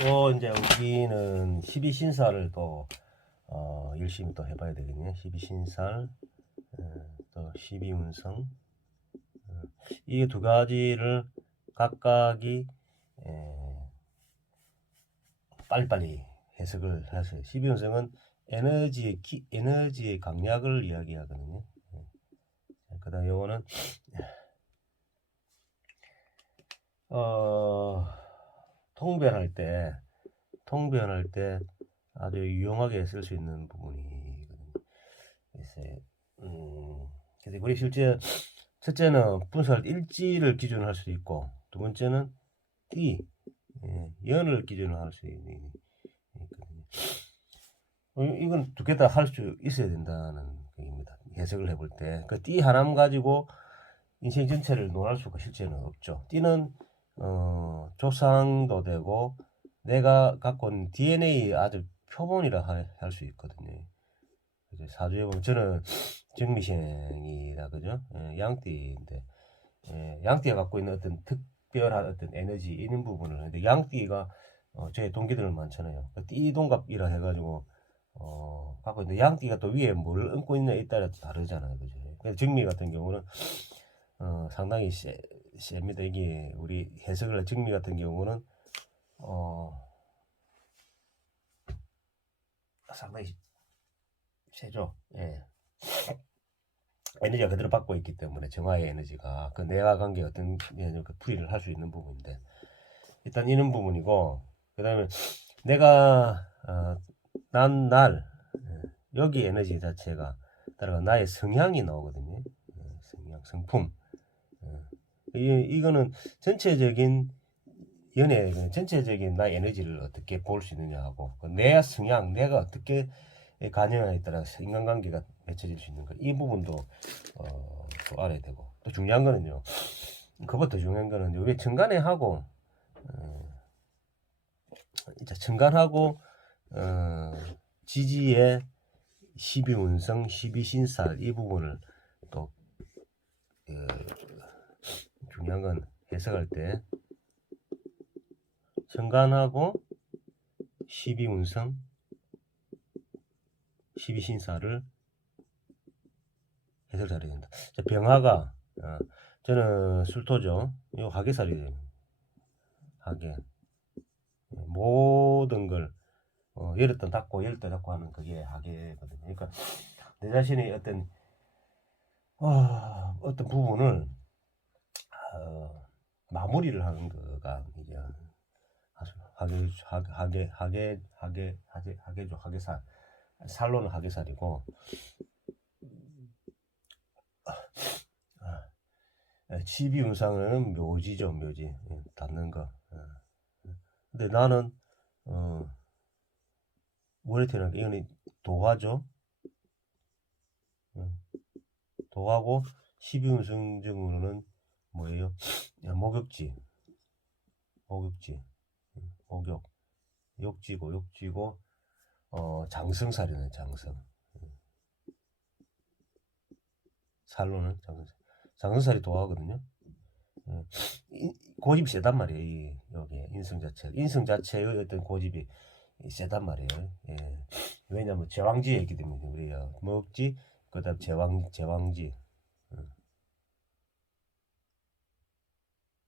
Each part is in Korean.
또 이제 우리는 12신사를 또 열심히 또 해봐야 되겠네. 12신살, 또 12운성. 이 두 가지를 각각이 빨리빨리 해석을 하세요. 12운성은 에너지의 강약을 이야기하거든요. 그 다음 요거는 통변할 때 아주 유용하게 쓸 수 있는 부분이거든요. 그래서 우리 실제 첫째는 분수할 때 일지를 기준으로 할 수 있고, 두 번째는 띠, 연을 기준으로 할 수 있거든요. 이건 두 개 다 할 수 있어야 된다는 얘기입니다. 해석을 해볼 때. 그 띠 하나만 가지고 인생 전체를 논할 수가 실제는 없죠. 띠는 조상도 되고 내가 갖고 있는 DNA 아주 표본이라 할 수 있거든요. 사주에 보면 저는 정미생이라 그죠? 양띠인데 양띠가 갖고 있는 어떤 특별한 어떤 에너지 이런 부분을 근데 양띠가 저희 동기들 많잖아요. 띠 동갑이라 해가지고 갖고 있는데 양띠가 또 위에 뭘 얹고 있냐에 따라 다르잖아요, 그죠? 그래서 정미 같은 경우는 상당히 셉니다. 이게 우리 해석을 정미 같은 경우는 상당히 세죠. 예. 에너지가 그대로 받고 있기 때문에 정화의 에너지가 그 내와 관계 어떤 그 풀이를 할 수 있는 부분인데 일단 이런 부분이고 그 다음에 내가 날 여기 에너지 자체가 따라가 나의 성향이 나오거든요. 성향, 성품. 이거는 전체적인 연애, 전체적인 나의 에너지를 어떻게 볼 수 있느냐 하고 내 성향, 내가 어떻게 가느냐에 따라서 인간관계가 맺혀질 수 있는 거. 이 부분도 또 알아야 되고 또 중요한 거는요. 그것도 중요한 거는 왜 천간에 하고 이제 천간하고 지지의 12운성, 12신살 이 부분을 또 중요한 건 해석할 때 천간하고 12운성, 12신살을 해석을 잘해야 된다. 병화가 저는 술토죠. 이거 하계살이에요. 하계. 모든 걸 열었다 닫고 열었다 닫고 하는 그게 하계거든요. 그러니까 내 자신의 어떤 부분을 마무리를 하는 거가 이제 하계죠. 하계살. 살로는 하계살이고 치비운상은 묘지죠. 묘지. 닫는 거. 근데 나는 월에 태어난 게 이거는 도화죠. 도화고 12운성적으로는 뭐예요? 목욕지. 목욕지. 목욕. 욕지고 장성살이네. 장성. 살로는 장성살이 도화거든요. 고집이 세단 말이에요. 여기 인성 자체의 어떤 고집이 세단 말이에요. 예. 왜냐면 제왕지에 있기 때문에 우리가 먹지 그다음 제왕지.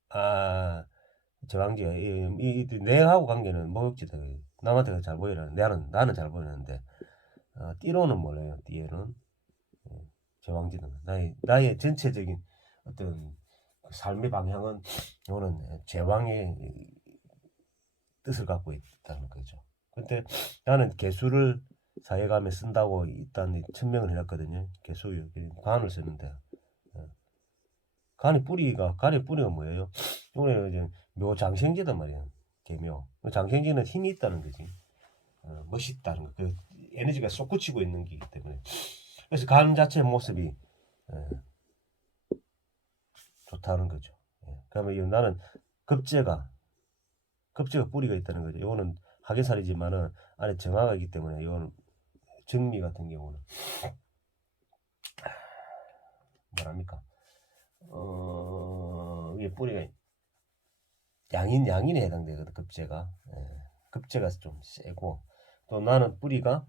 아 제왕지가 내하고 관계는 먹지다. 남한테 잘 보이라. 나는 잘 보이는데 띠로는 몰라요. 띠에는 제왕지는 나의 전체적인 어떤 그 삶의 방향은 이거는 제왕의 뜻을 갖고 있다는 거죠. 근데 나는 개수를 사회감에 쓴다고 일단 천명을 해놨거든요. 개수 간을 쓰는데 간의 뿌리가 뭐예요? 이번에 이제 묘장생지단 말이에요. 개묘. 장생지는 힘이 있다는 거지. 멋있다는 거. 그 에너지가 솟구치고 있는 거기 때문에. 그래서 간 자체의 모습이 좋다는 거죠. 그러면 나는 급제가 뿌리가 있다는 거죠. 이거는 하계살이지만은 안에 정화가 있기 때문에 이거는 정미 같은 경우는 뭐랍니까? 이게 뿌리가 양인에 해당되거든. 급제가. 급제가 좀 세고, 또 나는 뿌리가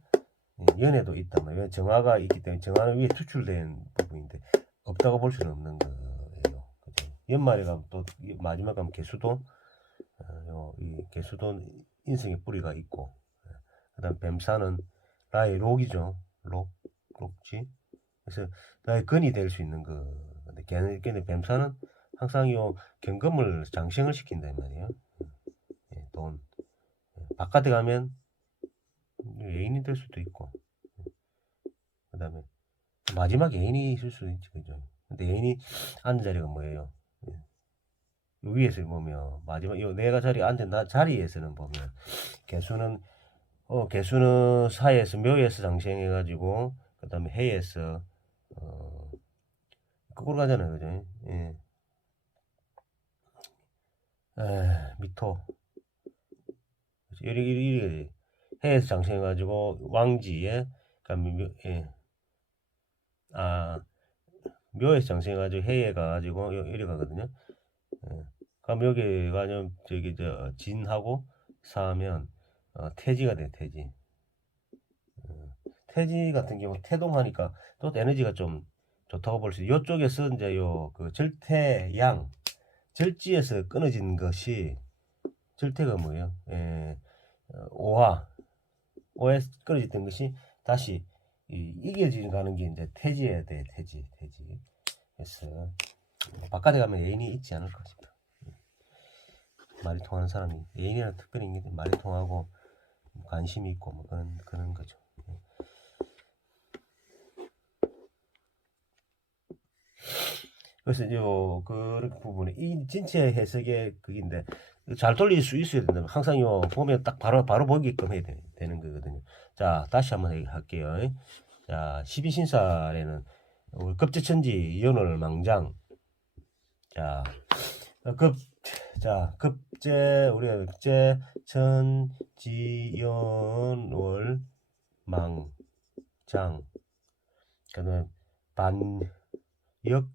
연에도 있단 말이에요. 정화가 있기 때문에 정화는 위에 투출된 부분인데 없다고 볼 수는 없는 거예요. 그죠? 연말에 가면 또 마지막 가면 개수도 이 개수도 인생의 뿌리가 있고, 그다음 뱀사는 나의 록이죠. 록지. 그래서 나의 근이 될 수 있는 거. 근데 걔는 뱀사는 항상 요 경금을 장생을 시킨단 말이에요. 예, 돈. 바깥에 가면 애인이 될 수도 있고, 그다음에 마지막 애인이 있을 수도 있지, 그죠? 근데 애인이 앉은 자리가 뭐예요? 예. 위에서 보면 마지막 요 내가 자리에 앉은 자리에서는 보면 개수는 개수는 사에서 묘에서 장생해가지고 그다음에 해에서 거꾸로 가잖아요, 그죠? 예. 미토 이리 해에서 장생해가지고 왕지에 그러니까 예. 묘에서 장생해가지고 해에 가가지고 이리 가거든요. 예. 그럼 여기가 좀 저기 저 진하고 사하면 태지가 돼, 태지. 태지 같은 경우 태동하니까 또 에너지가 좀 좋다고 볼 수 있어요. 이쪽에서 이제 그 절태양 절지에서 끊어진 것이 절태가 뭐예요? 오화에서 끊어졌던 것이 다시 이겨지는 가는 게 이제 태지에 돼, 태지. 그래서 바깥에 가면 애인이 있지 않을까 싶어요. 말이 통하는 사람이 애인이랑 특별히 말이 통하고 관심이 있고 뭐 그런 거죠. 그래서 이제 그런 부분에 이 진체 해석의 그인데 잘 돌릴 수 있어야 된다. 항상 보면 딱 바로 보게끔 해야 되는 거거든요. 자, 다시 한번 할게요. 자, 12신살에는 우리 급제천지 연월망장. 자, 우리가 급제 천지 연월망장. 그다음에 반역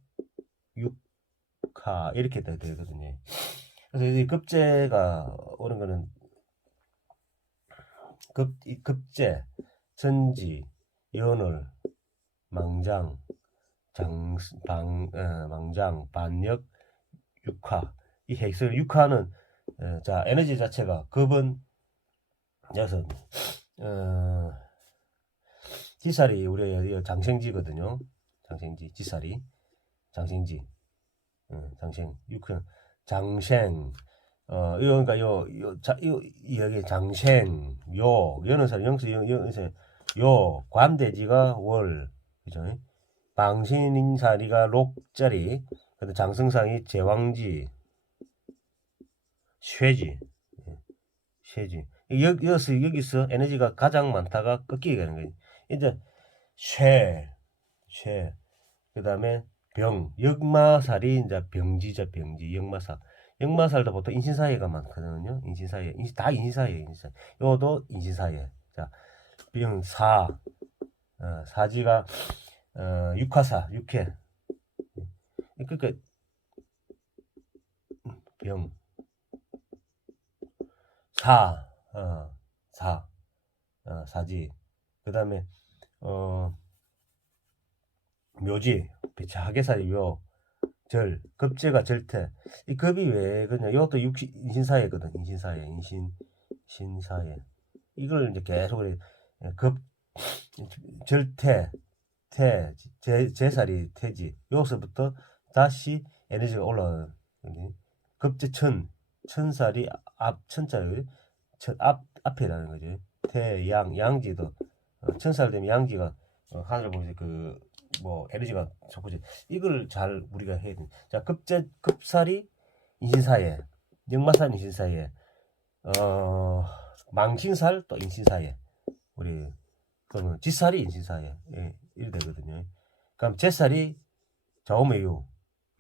육하 이렇게 되거든요. 그래서 이 급제가 오는 거는 급제, 천지, 연월, 망장, 망장, 반역, 육하. 이 핵설 육하는 자 에너지 자체가 급은 여섯 지살이 우리 장생지거든요. 장생지 지살이 장생지 장생 육하 장생 그러니까 여기 장생 연어살 영수 관대지가 월 그죠? 방신인사리가 록자리 근데 장성상이 제왕지 쇠지 여기서 에너지가 가장 많다가 꺾이게 되는 거예요. 이제 그 다음에 역마살이 이제 병지죠, 병지. 역마살도 보통 인신사회가 많거든요. 다 인신사회. 요도 인신사회. 자, 사지가 육화사, 육회. 그러니까 사지. 그 다음에 묘지, 하계사의 묘, 급제가 절태. 이 급이 왜 그러냐? 이것도 인신사회거든. 인신사회. 이걸 이제 계속 급, 절태, 제살이 태지. 여기서부터 다시 에너지가 올라가는 급제 천살이 천자를 앞에라는 거죠. 양지도 천살 되면 양지가 하늘 보면서 에너지가 좋고지. 이걸 잘 우리가 해야 돼. 자, 급살이 인신사회, 역마살 인신사회, 망신살 또 인신사회, 우리 그러면 지살이 인신사회 이래 되거든요. 그럼 제살이 좌우매유,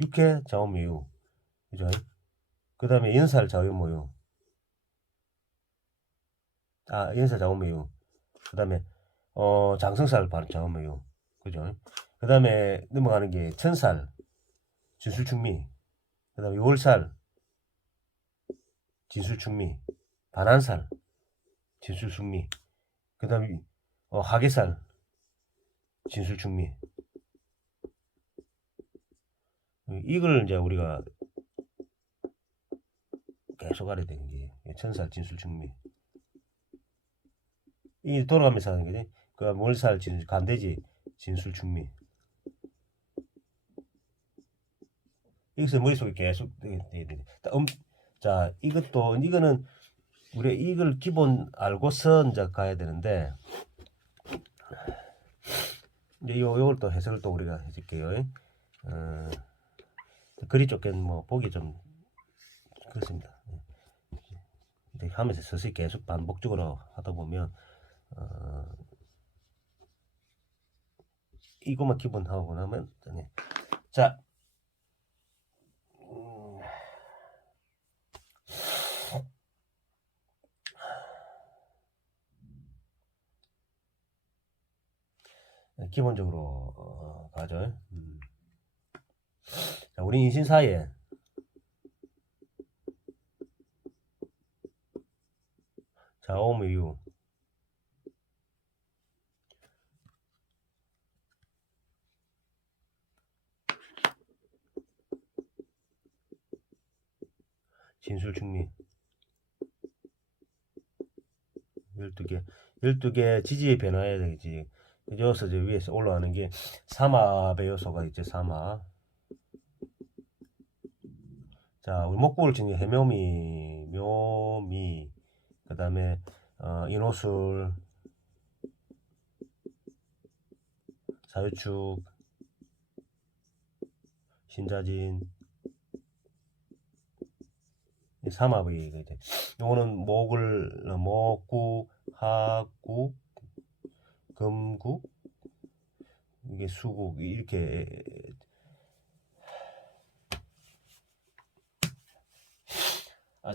육회 좌우매유, 그죠? 그 다음에 연살 좌우매유, 연살 좌우매유, 그 다음에 장성살 좌우매유, 그죠? 그 다음에 넘어가는 게 천살, 진술충미, 그 다음에 월살, 진술충미, 반한살, 진술충미. 그 다음에 하계살 진술충미. 이걸 이제 우리가 계속 알아야 되는 게 천살 진술충미. 이 돌아가면서 하는 거지. 그 몰살 진술, 간대지 진술충미. 이것을 머릿속에 계속 자, 이거는 우리가 이걸 기본 알고서 이제 가야 되는데, 이제 요걸 또 해석을 또 우리가 해줄게요. 글이 조금 뭐 보기 좀 그렇습니다. 근데 하면서 서서히 계속 반복적으로 하다 보면 이것만 기본 하고 나면 자. 기본적으로 가죠. 자, 우리 인신사에 자오미유 진술충미 12개 지지의 변화에 되지. 여기서 이제 위에서 올라가는 게 삼합의 요소가 있죠. 삼합. 자, 우리 목구를 지니 해묘미, 묘미, 그 다음에 인호술, 사유축, 신자진, 삼합이 이제 요거는 목구, 하구, 금구, 이게 수국 이렇게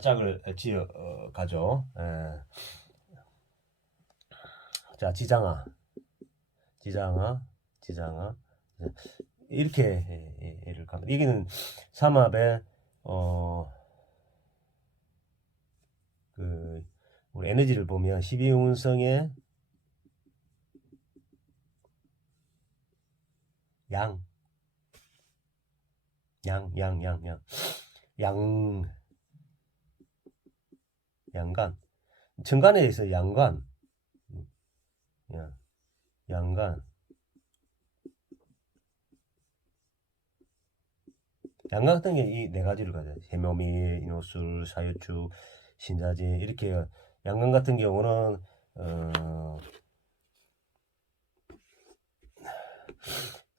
짝을 지어 가죠. 자, 지장아, 이렇게 예를 갑니다. 여기는 삼합의 그 우리 에너지를 보면 12운성의 양간, 천간에 있어 양간, 양간 같은 게 이 네 가지를 가져요. 해묘미, 인호술, 사유축, 신자진 이렇게. 양간 같은 경우는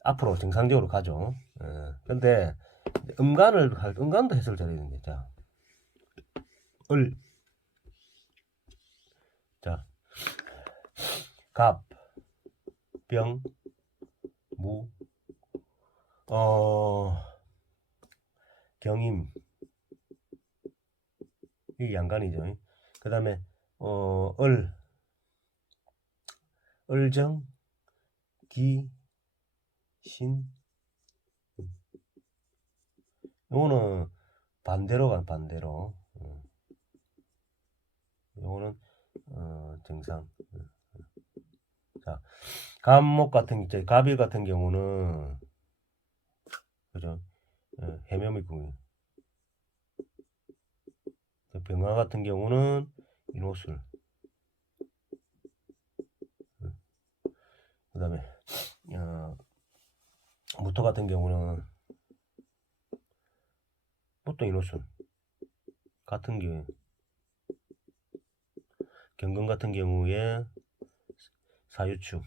앞으로 정상적으로 가죠. 근데 음간도 해석을 잘해야 되는데, 자, 자, 갑, 병, 무, 경임, 이게 양간이죠. 그 다음에 을정, 기, 신. 요거는 반대로. 요거는 정상. 자, 갑목 같은 갑일 같은 경우는 그죠? 해묘미궁. 병화 같은 경우는 인호술. 그 다음에 무토 같은 경우는 무토 인호술 같은 경우에, 경금 같은 경우에 사유축,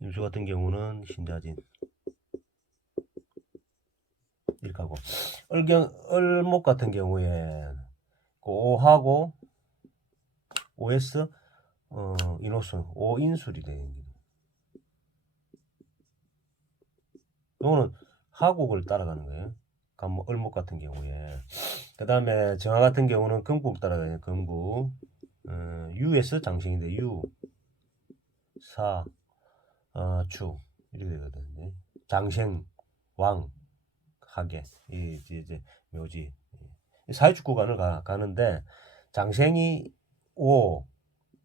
임수 같은 경우는 신자진 이렇게 하고, 을목 같은 경우에 오하고 OS 인호술, 오인술이 되는 거예요. 이거는 하곡을 따라가는 거예요. 을목 같은 경우에. 그 다음에 정화 같은 경우는 금국 따라가요. 금국. 유에서 장생인데 유, 사, 축 이렇게 되거든요. 장생, 왕, 하계, 이제 묘지. 사유축 구간을 가는데, 장생이 오,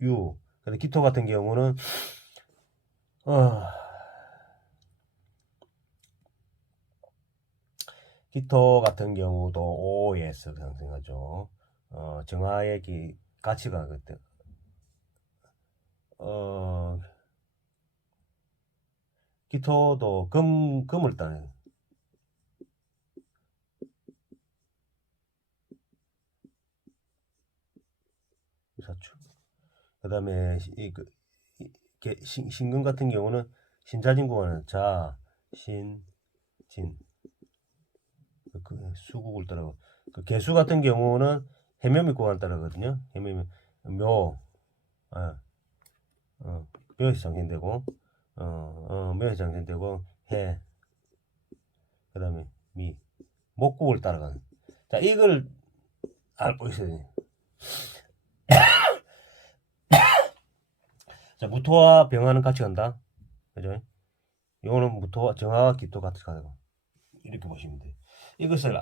유. 근데 기토 같은 경우는 기토 같은 경우도 오에서 상승하죠. 정화의 가치가 그때 기토도 금을 따는 사축. 그다음에 신금 같은 경우는 신자진구하는 자, 신, 진. 그 수국을 따라고. 그 개수 같은 경우는 해묘미국을 따라거든요. 해묘미 묘, 아, 묘에서 장생되고, 묘에서 장생되고 해. 그다음에 미, 목국을 따라가는. 자, 이걸 알고 있어야 돼. 자, 무토와 병화는 같이 간다. 그죠? 이거는 무토와 정화와 기토 같이 가고 이렇게 보시면 돼. 이것을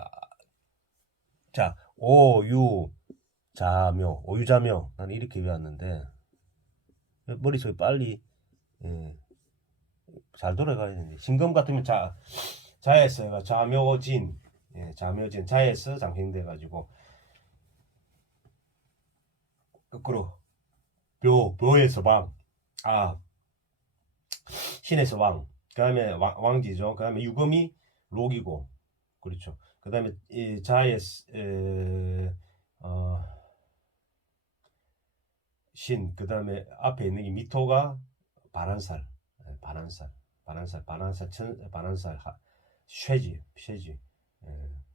자, 오유 자묘, 오유자묘 나는 이렇게 외웠는데 머릿속에 빨리 잘 돌아가야 되는데 신금 같으면 자에서 자묘진, 자묘진 자에서 장생돼 가지고 거꾸로 묘에서 왕, 신에서 왕, 그 다음에 왕지죠. 그 다음에 유금이 록이고, 그렇죠. 그 다음에 자의 신, 그 다음에 앞에 있는 이 미토가 반한살, 반한살, 쇠지.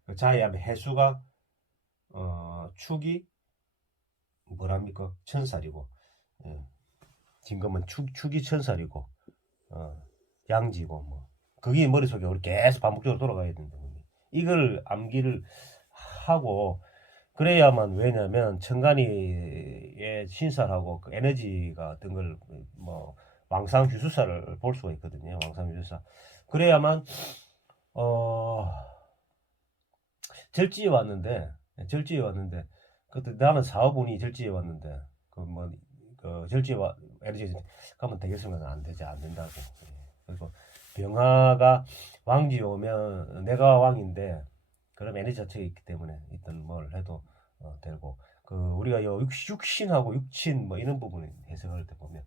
그 자의 앞에 해수가 축이 뭐랍니까? 천살이고, 진금은 축이 천살이고, 양지고 뭐 그게 머릿속에 우리 계속 반복적으로 돌아가야 된다. 이걸 암기를 하고 그래야만 왜냐면 천간이의 신살하고 그 에너지가 어떤 걸 뭐 왕상휴수사를 볼 수가 있거든요. 왕상휴수사 그래야만 절지에 왔는데 그때 나는 사업운이 절지에 왔는데 그 절지에 에너지 가면 되겠으면 안 된다고. 그리고 병화가 왕지 오면 내가 왕인데 그럼 에너지 자체가 있기 때문에 일단 뭘 해도 되고 그 우리가 육신하고 육친 뭐 이런 부분을 해석할 때 보면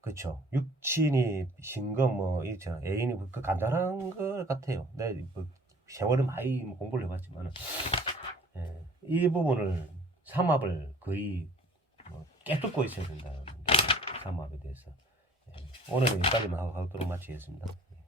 그쵸 육친이 신금 뭐 있잖아 애인이 그 간단한 것 같아요. 뭐 세월을 많이 공부를 해봤지만 이 부분을 삼합을 거의 깨뚫고 있어야 된다. 삼합에 대해서 오늘은 여기까지만 하도록 마치겠습니다.